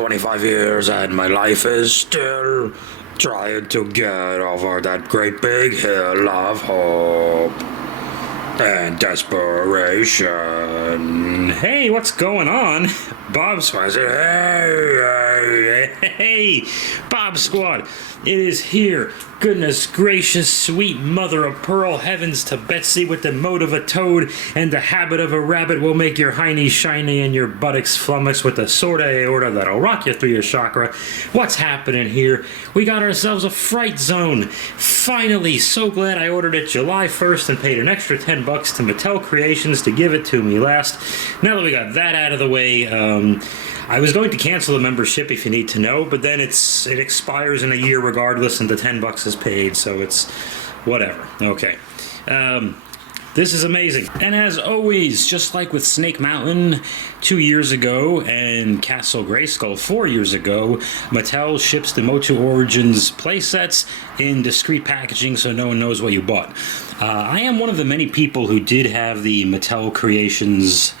25 years and my life is still trying to get over that great big hill of hope and desperation. Hey, what's going on? Bob Squad. Hey, Bob Squad. It is here. Goodness gracious, sweet mother of pearl, heavens to Betsy, with the mote of a toad and the habit of a rabbit will make your hiney shiny and your buttocks flummox with the sword of aorta that'll rock you through your chakra. What's happening here? We got ourselves a Fright Zone. Finally, so glad I ordered it July 1st and paid an extra $10 to Mattel Creations to give it to me last. Now that we got that out of the way, I was going to cancel the membership if you need to know, but then it expires in a year regardless and the $10 is paid, so it's whatever. Okay. This is amazing. And as always, just like with Snake Mountain 2 years ago and Castle Grayskull 4 years ago, Mattel ships the MOTU Origins playsets in discreet packaging so no one knows what you bought. I am one of the many people who did have the Mattel Creations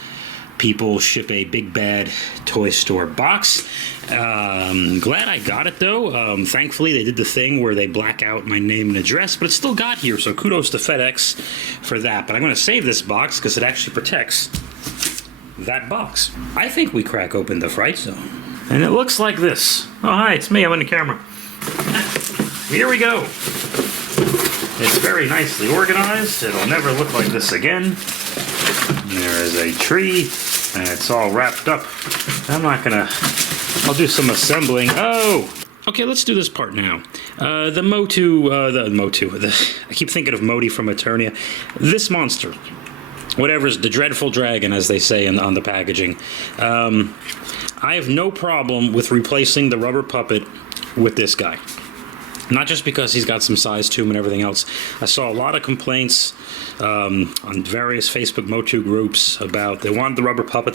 people ship a big bad toy store box. Glad I got it though. Thankfully they did the thing where they black out my name and address, but it still got here, so kudos to FedEx for that. But I'm going to save this box because it actually protects that box. I think we crack open the Fright Zone. And it looks like this. Oh hi, it's me, I'm on the camera. Here we go. It's very nicely organized. It'll never look like this again. There is a tree, and it's all wrapped up. I'll do some assembling. Oh! Okay, let's do this part now. I keep thinking of Modi from Eternia. This monster, whatever's the dreadful dragon, as they say on the packaging. I have no problem with replacing the rubber puppet with this guy. Not just because he's got some size to him and everything else. I saw a lot of complaints on various Facebook MOTU groups about they wanted the rubber puppet,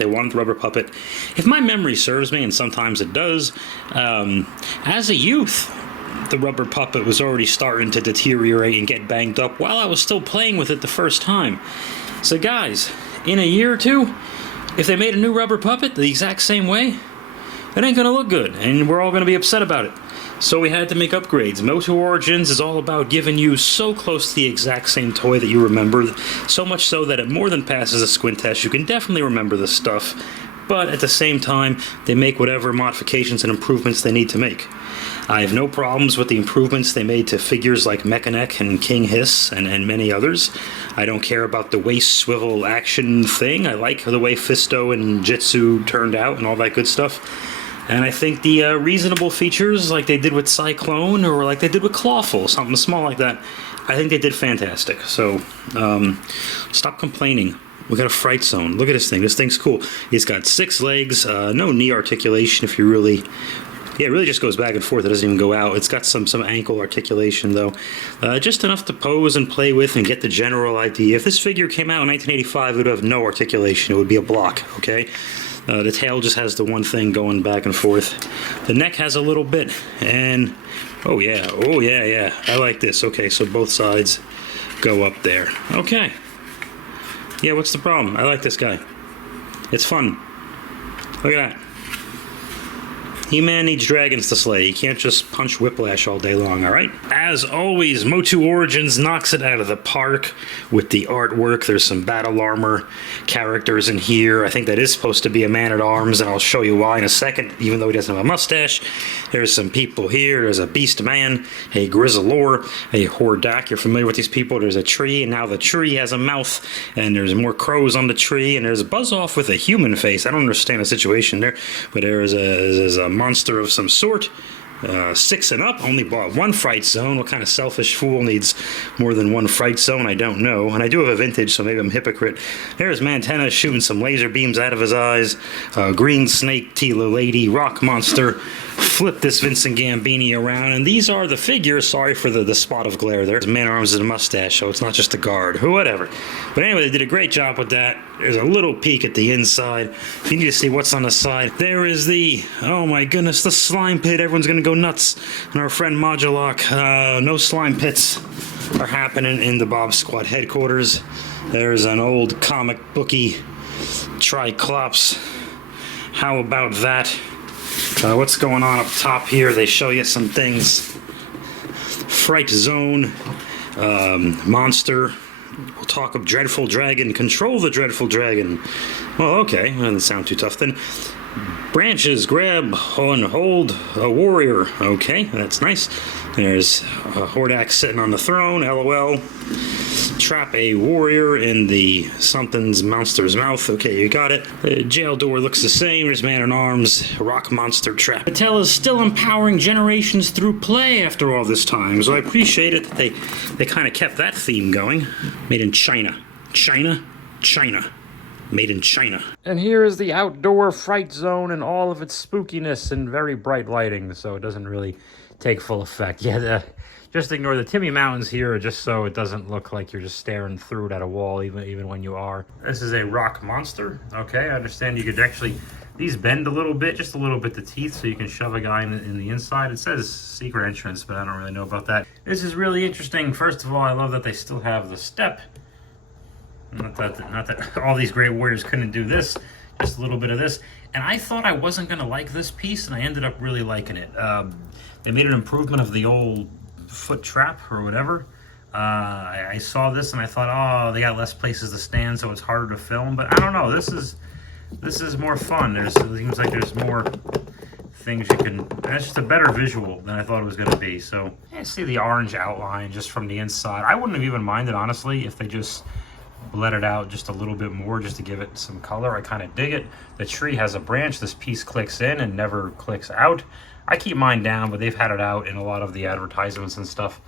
If my memory serves me, and sometimes it does, as a youth, the rubber puppet was already starting to deteriorate and get banged up while I was still playing with it the first time. So guys, in a year or two, if they made a new rubber puppet the exact same way, it ain't gonna look good, and we're all gonna be upset about it. So we had to make upgrades. MOTU Origins is all about giving you so close to the exact same toy that you remember, so much so that it more than passes a squint test. You can definitely remember this stuff, but at the same time, they make whatever modifications and improvements they need to make. I have no problems with the improvements they made to figures like Mechanic and King Hiss and many others. I don't care about the waist swivel action thing. I like the way Fisto and Jitsu turned out and all that good stuff. And I think the reasonable features, like they did with Cyclone or like they did with Clawful, something small like that, I think they did fantastic. So, stop complaining. We got a Fright Zone. Look at this thing. This thing's cool. It's got 6 legs, no knee articulation if you really... Yeah, it really just goes back and forth. It doesn't even go out. It's got some ankle articulation, though. Just enough to pose and play with and get the general idea. If this figure came out in 1985, it would have no articulation. It would be a block, okay? The tail just has the one thing going back and forth. The neck has a little bit, and oh yeah, I like this. Okay, so both sides go up there. Okay. Yeah, what's the problem? I like this guy. It's fun. Look at that. He-Man needs dragons to slay. You can't just punch Whiplash all day long, alright? As always, MOTU Origins knocks it out of the park with the artwork. There's some battle armor characters in here. I think that is supposed to be a man-at-arms, and I'll show you why in a second, even though he doesn't have a mustache. There's some people here. There's a Beast Man, a Grizzlor, a Hordak. You're familiar with these people. There's a tree, and now the tree has a mouth, and there's more crows on the tree, and there's a Buzz-Off with a human face. I don't understand the situation there, but there's a monster of some sort. 6 and up, only bought 1 Fright Zone. What kind of selfish fool needs more than 1 Fright Zone? I don't know. And I do have a vintage, so maybe I'm a hypocrite. There's Mantenna shooting some laser beams out of his eyes. Green Snake, Tila Lady, Rock Monster. Flip this Vincent Gambini around. And these are the figures. Sorry for the spot of glare there. Man-at-arms and a mustache, so it's not just a guard. Whatever. But anyway, they did a great job with that. There's a little peek at the inside. If you need to see what's on the side, there is the, oh my goodness, the slime pit. Everyone's going to go nuts. And our friend Modulok, no slime pits are happening in the Bob Squad headquarters. There's an old comic booky Triclops. How about that? What's going on up top here? They show you some things. Fright Zone, Monster. We'll talk of Dreadful Dragon. Control the Dreadful Dragon. Oh, okay. That doesn't sound too tough then. Branches, grab, and hold a warrior. Okay, that's nice. There's a Hordak sitting on the throne. LOL. Trap a warrior in the something's monster's mouth. Okay, you got it. The jail door looks the same. There's man-at-arms, rock monster trap. Mattel is still empowering generations through play after all this time, so I appreciate it that they kind of kept that theme going. Made in China. China? China. Made in China. And here is the outdoor Fright Zone and all of its spookiness and very bright lighting, so it doesn't really take full effect. Yeah, just ignore the Timmy Mountains here, just so it doesn't look like you're just staring through it at a wall, even when you are. This is a rock monster. Okay, I understand you could actually, these bend a little bit, just a little bit, the teeth, so you can shove a guy in the inside. It says secret entrance, but I don't really know about that. This is really interesting. First of all, I love that they still have the step. Not that all these great warriors couldn't do this, just a little bit of this. And I thought I wasn't going to like this piece, and I ended up really liking it. They made an improvement of the old foot trap or whatever. I saw this and I thought, oh, they got less places to stand, so it's harder to film. But I don't know. This is more fun. It seems like there's more things you can. That's just a better visual than I thought it was going to be. So I see the orange outline just from the inside. I wouldn't have even minded, honestly, if they just bled it out just a little bit more just to give it some color. I kind of dig it. The tree has a branch. This piece clicks in and never clicks out. I keep mine down, but they've had it out in a lot of the advertisements and stuff.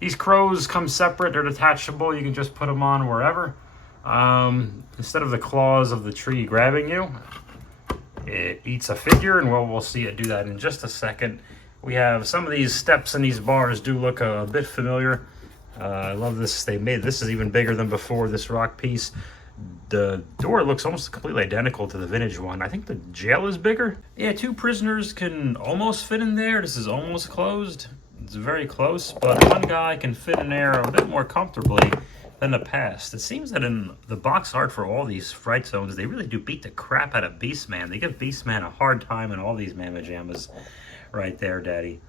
These crows come separate. They're detachable. You can just put them on wherever. Instead of the claws of the tree grabbing you, it eats a figure, and we'll see it do that in just a second. We have some of these steps and these bars do look a bit familiar. I love this. This is even bigger than before, this rock piece. The door looks almost completely identical to the vintage one. I think the jail is bigger. Yeah, 2 prisoners can almost fit in there. This is almost closed. It's very close, but one guy can fit in there a bit more comfortably than the past. It seems that in the box art for all these Fright Zones, they really do beat the crap out of Beastman. They give Beastman a hard time in all these mamma jammas. Right there, Daddy.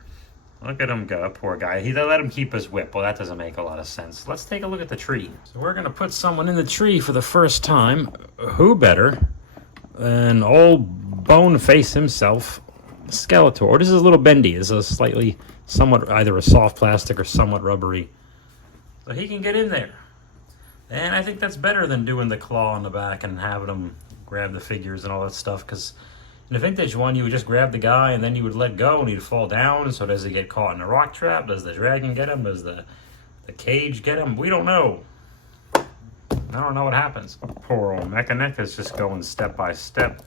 Look at him go, poor guy. They let him keep his whip. Well, that doesn't make a lot of sense. Let's take a look at the tree. So we're going to put someone in the tree for the first time. Who better than old Boneface himself, Skeletor. This is a little bendy. This is slightly, somewhat, either a soft plastic or somewhat rubbery. So he can get in there. And I think that's better than doing the claw on the back and having him grab the figures and all that stuff, because in the vintage one, you would just grab the guy and then you would let go and he'd fall down. So does he get caught in a rock trap? Does the dragon get him? Does the cage get him? We don't know. I don't know what happens. Poor old Mechanic is just going step by step,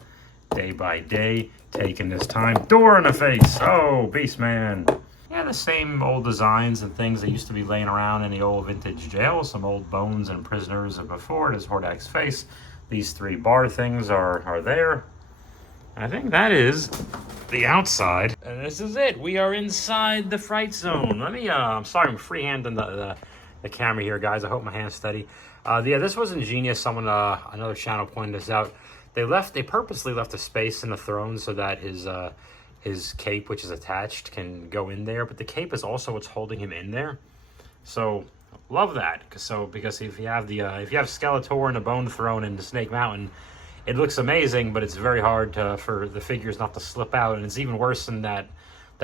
day by day, taking his time. Door in the face. Oh, Beastman. Yeah, the same old designs and things that used to be laying around in the old vintage jail. Some old bones and prisoners. And before it is Hordak's face. These 3 bar things are there. I think that is the outside. And this is it. We are inside the Fright Zone. Let me, I'm sorry, I'm freehanding the camera here, guys. I hope my hand's steady. Yeah, this was ingenious. Someone, another channel pointed this out. They purposely left a space in the throne so that his cape, which is attached, can go in there. But the cape is also what's holding him in there. So, love that. Because if you have Skeletor and the Bone Throne in the Snake Mountain, it looks amazing, but it's very hard for the figures not to slip out, and it's even worse than that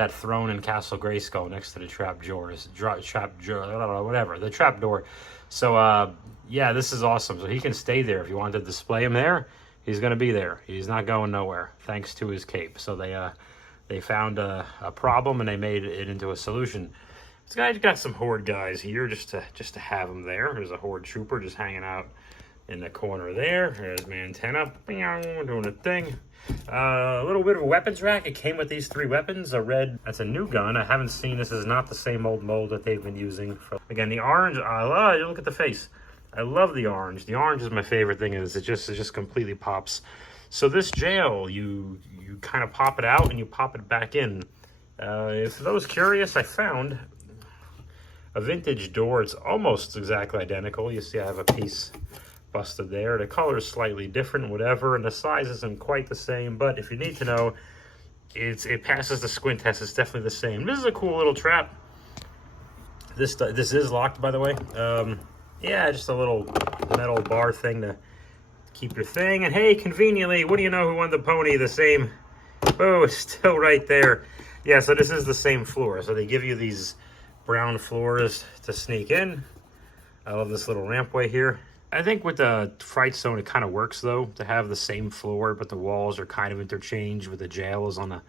throne in Castle Grayskull next to the trap door, the trap door. So yeah, this is awesome. So he can stay there if you want to display him there. He's going to be there. He's not going nowhere thanks to his cape. So they found a problem and they made it into a solution. This guy's got some Horde guys here just to have him there. There's a Horde trooper just hanging out in the corner there. There's my antenna. Doing a thing. A little bit of a weapons rack. It came with these 3 weapons. A red, that's a new gun. I haven't seen, this is not the same old mold that they've been using. Again, the orange, I love, look at the face. I love the orange. The orange is my favorite thing. It just completely pops. So this jail, you kind of pop it out and you pop it back in. For those curious, I found a vintage door. It's almost exactly identical. You see I have a piece busted there. The color is slightly different, whatever, and the size isn't quite the same, but if you need to know, it passes the squint test. It's definitely the same. This is a cool little trap. This is locked, by the way. Yeah, just a little metal bar thing to keep your thing. And hey, conveniently, what do you know who won the pony? The same. Oh, it's still right there. Yeah, so this is the same floor. So they give you these brown floors to sneak in. I love this little rampway here. I think with the Fright Zone, it kind of works, though, to have the same floor, but the walls are kind of interchanged with the jail is on the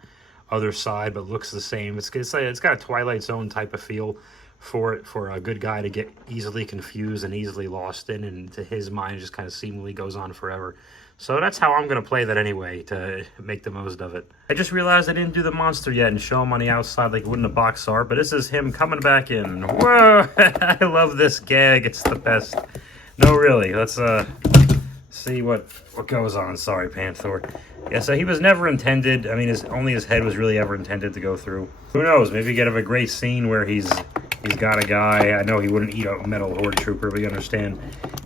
other side, but looks the same. It's got a Twilight Zone type of feel for it, for a good guy to get easily confused and easily lost in, and to his mind just kind of seemingly goes on forever. So that's how I'm going to play that anyway, to make the most of it. I just realized I didn't do the monster yet and show him on the outside like it would in a box art, but this is him coming back in. Whoa! I love this gag. It's the best. No, really. Let's see what goes on. Sorry, Panther. Yeah, so he was never intended. I mean, only his head was really ever intended to go through. Who knows? Maybe get a great scene where he's got a guy. I know he wouldn't eat a metal horde trooper, but you understand.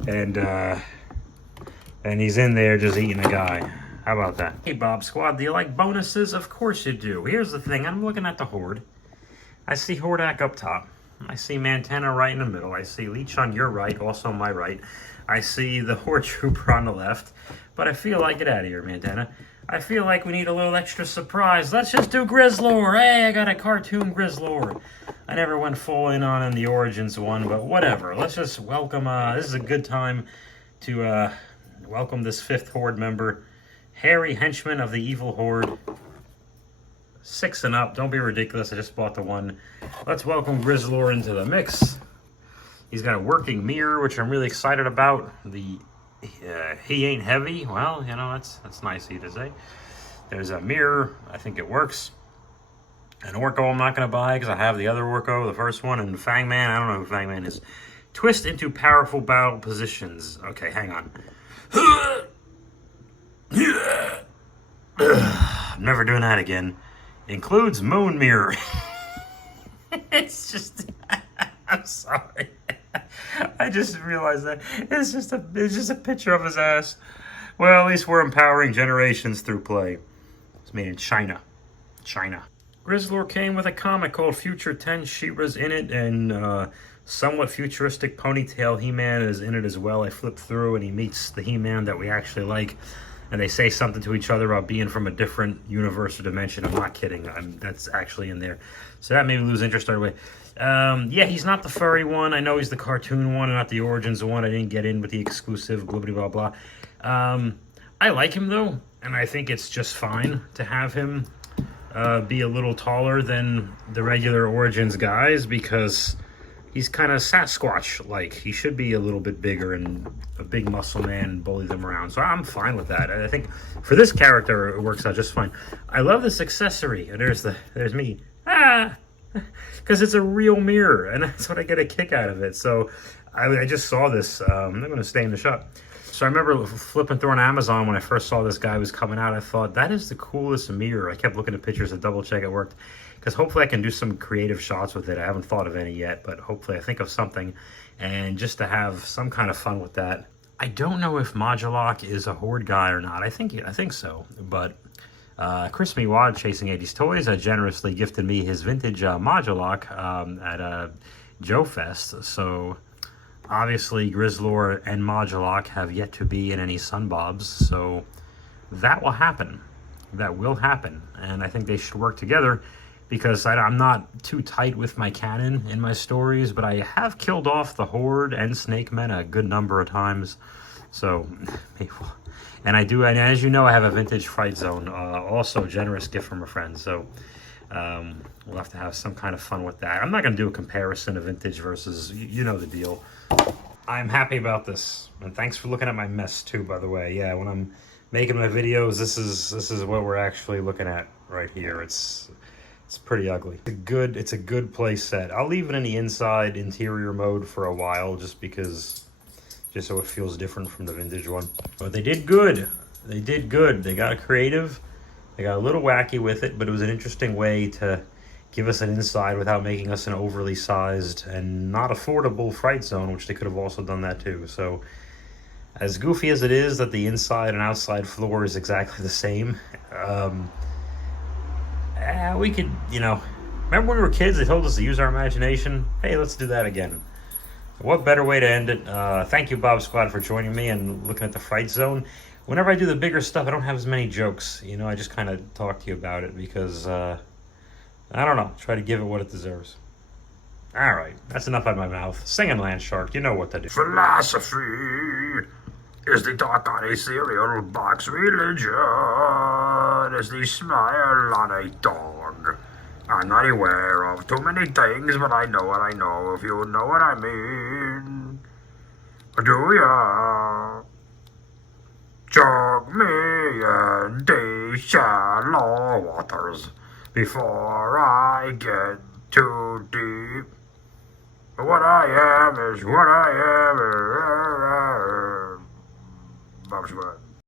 And he's in there just eating a guy. How about that? Hey, Bob Squad, do you like bonuses? Of course you do. Here's the thing. I'm looking at the horde. I see Hordak up top. I see Mantenna right in the middle. I see Leech on your right, also my right. I see the Horde Trooper on the left. But I feel like, get out of here, Mantenna. I feel like we need a little extra surprise. Let's just do Grizzlor. Hey, I got a cartoon Grizzlor. I never went full in on the Origins one, but whatever. Let's just welcome, this is a good time to welcome this 5th Horde member. Hairy Henchman of the Evil Horde. 6 and up. Don't be ridiculous. I just bought the one. Let's welcome Grizzlor into the mix. He's got a working mirror, which I'm really excited about. He ain't heavy. Well, you know, that's nice of you to say. There's a mirror. I think it works. An Orko I'm not going to buy because I have the other Orko, the first one. And Fangman, I don't know who Fangman is. Twist into powerful battle positions. Okay, hang on. I'm never doing that again. Includes moon mirror. It's just, I'm sorry. I just realized that it's just a picture of his ass. Well, at least we're empowering generations through play. It's made in China. Grizzlor came with a comic called Future 10. She-Ra's in it, and somewhat futuristic ponytail He-Man is in it as well. I flipped through and he meets the He-Man that we actually like. And they say something to each other about being from a different universe or dimension. I'm not kidding. That's actually in there. So that made me lose interest right away. Yeah, he's not the furry one. I know he's the cartoon one and not the Origins one. I didn't get in with the exclusive, blah, blah, blah, blah. I like him, though. And I think it's just fine to have him be a little taller than the regular Origins guys, because he's kind of Sasquatch-like. He should be a little bit bigger and a big muscle man and bully them around. So I'm fine with that. I think for this character, it works out just fine. I love this accessory. There's me. Because it's a real mirror, and that's what I get a kick out of it. So I just saw this. I'm going to stay in the shop. So I remember flipping through on Amazon when I first saw this guy was coming out. I thought, that is the coolest mirror. I kept looking at pictures to double check it worked, because hopefully I can do some creative shots with it. I haven't thought of any yet, but hopefully I think of something, and just to have some kind of fun with that. I don't know if Modulok is a Horde guy or not. I think so, but Chris Miwad, Chasing 80s Toys, generously gifted me his vintage Modulok at Joe Fest. So obviously Grizzlor and Modulok have yet to be in any Sunbobs, so that will happen. That will happen, and I think they should work together, because I'm not too tight with my canon in my stories, but I have killed off the Horde and Snake Men a good number of times. So, and as you know, I have a vintage Fright Zone, also a generous gift from a friend. So we'll have to have some kind of fun with that. I'm not going to do a comparison of vintage versus, you know the deal. I'm happy about this, and thanks for looking at my mess too, by the way. Yeah, when I'm making my videos, this is what we're actually looking at right here. It's pretty ugly. It's a good play set. I'll leave it in the inside interior mode for a while, just so it feels different from the vintage one. But they did good. They did good. They got creative. They got a little wacky with it, but it was an interesting way to give us an inside without making us an overly sized and not affordable Fright Zone, which they could have also done that too. So as goofy as it is that the inside and outside floor is exactly the same, We could, remember when we were kids, they told us to use our imagination? Hey, let's do that again. What better way to end it? Thank you, Bob Squad, for joining me and looking at the Fright Zone. Whenever I do the bigger stuff, I don't have as many jokes. I just kind of talk to you about it because, I don't know, try to give it what it deserves. All right, that's enough out of my mouth. Singing Landshark, you know what to do. Philosophy is the thought on a cereal box. Religion is the smile on a dog. I'm not aware of too many things, but I know what I know, if you know what I mean. Do ya? Jog me in the shallow waters before I get too deep. What I am is what I am. Bob Squad.